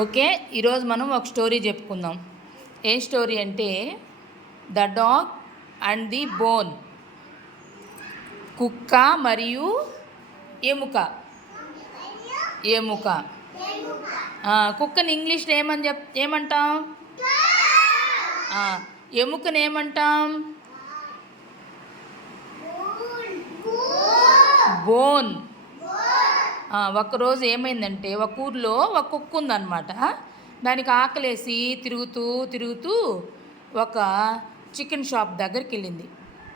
Okay, ఈరోజు మనం ఒక స్టోరీ చెప్పుకుందాం. ఏం స్టోరీ అంటే the dog and the bone. కుక్క మరియు ఎముక. ఎముక కుక్కని ఇంగ్లీష్లో ఏమంటాం? ఎముకని ఏమంటాం? బోన్. ఒకరోజు ఏమైందంటే ఒక ఊర్లో ఒక కుక్క ఉందన్నమాట. దానికి ఆకలేసి తిరుగుతూ ఒక చికెన్ షాప్ దగ్గరికి వెళ్ళింది.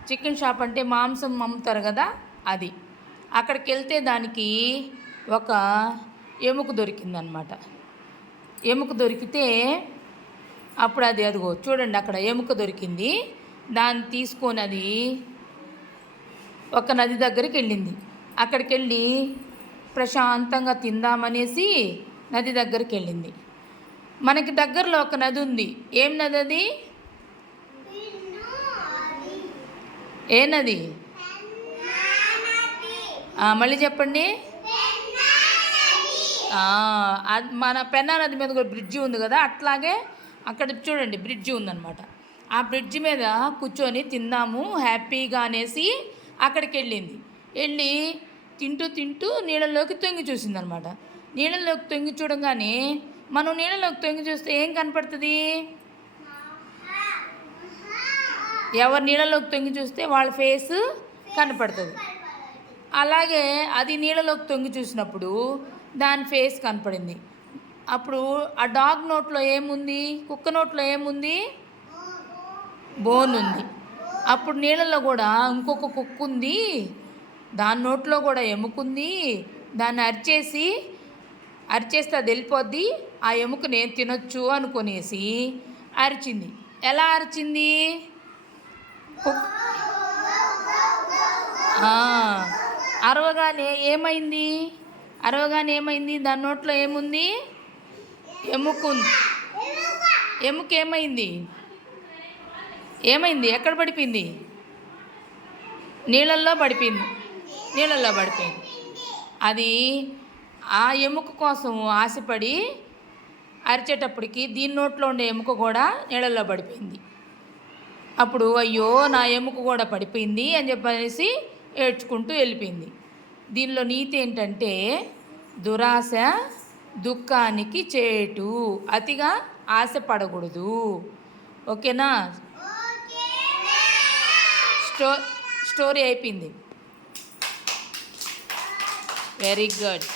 చికెన్ షాప్ అంటే మాంసం అమ్ముతారు కదా, అది. అక్కడికి వెళ్తే దానికి ఒక ఎముక దొరికిందనమాట. ఎముక దొరికితే అప్పుడు అదిగో చూడండి, అక్కడ ఎముక దొరికింది. దాన్ని తీసుకొని అది ఒక నది దగ్గరికి వెళ్ళింది. అక్కడికి వెళ్ళి ప్రశాంతంగా తిందామనేసి నది దగ్గరికి వెళ్ళింది. మనకి దగ్గరలో ఒక నది ఉంది. ఏం నది అది? ఏ నది? మళ్ళీ చెప్పండి. మన పెన్నా నది మీద కూడా బ్రిడ్జి ఉంది కదా, అట్లాగే అక్కడ చూడండి బ్రిడ్జి ఉందన్నమాట. ఆ బ్రిడ్జి మీద కూర్చొని తిందాము హ్యాపీగా అనేసి అక్కడికి వెళ్ళి తింటూ నీళ్ళలోకి తొంగి చూసిందనమాట. నీళ్ళలోకి తొంగి చూడగానే మనం నీళ్ళలోకి తొంగి చూస్తే ఏం కనపడుతుంది? ఎవరు నీళ్ళలోకి తొంగి చూస్తే వాళ్ళ ఫేస్ కనపడుతుంది. అలాగే అది నీళ్ళలోకి తొంగి చూసినప్పుడు దాని ఫేస్ కనపడింది. అప్పుడు ఆ డాగ్ నోట్లో ఏముంది? కుక్క నోట్లో ఏముంది? బోన్ ఉంది. అప్పుడు నీళ్ళలో కూడా ఇంకొక కుక్క ఉంది, దాని నోట్లో కూడా ఎముకుంది. దాన్ని అరిచేస్తే అది వెళ్ళిపోద్ది, ఆ ఎముక నేను తినొచ్చు అనుకునేసి అరిచింది. ఎలా అరిచింది? అరవగానే ఏమైంది? దాని నోట్లో ఏముంది? ఎముకుంది. ఎముక ఏమైంది? ఎక్కడ పడిపోయింది? నీళ్ళల్లో పడిపోయింది. అది ఆ ఎముక కోసం ఆశపడి అరిచేటప్పటికి దీని నోట్లో ఉండే ఎముక కూడా నీళ్ళల్లో పడిపోయింది. అప్పుడు అయ్యో నా ఎముక కూడా పడిపోయింది అని చెప్పేసి ఏడ్చుకుంటూ వెళ్ళిపోయింది. దీనిలో నీతి ఏంటంటే దురాశ దుఃఖానికి చేటు, అతిగా ఆశపడకూడదు. ఓకేనా? స్టోరీ అయిపోయింది. Very good.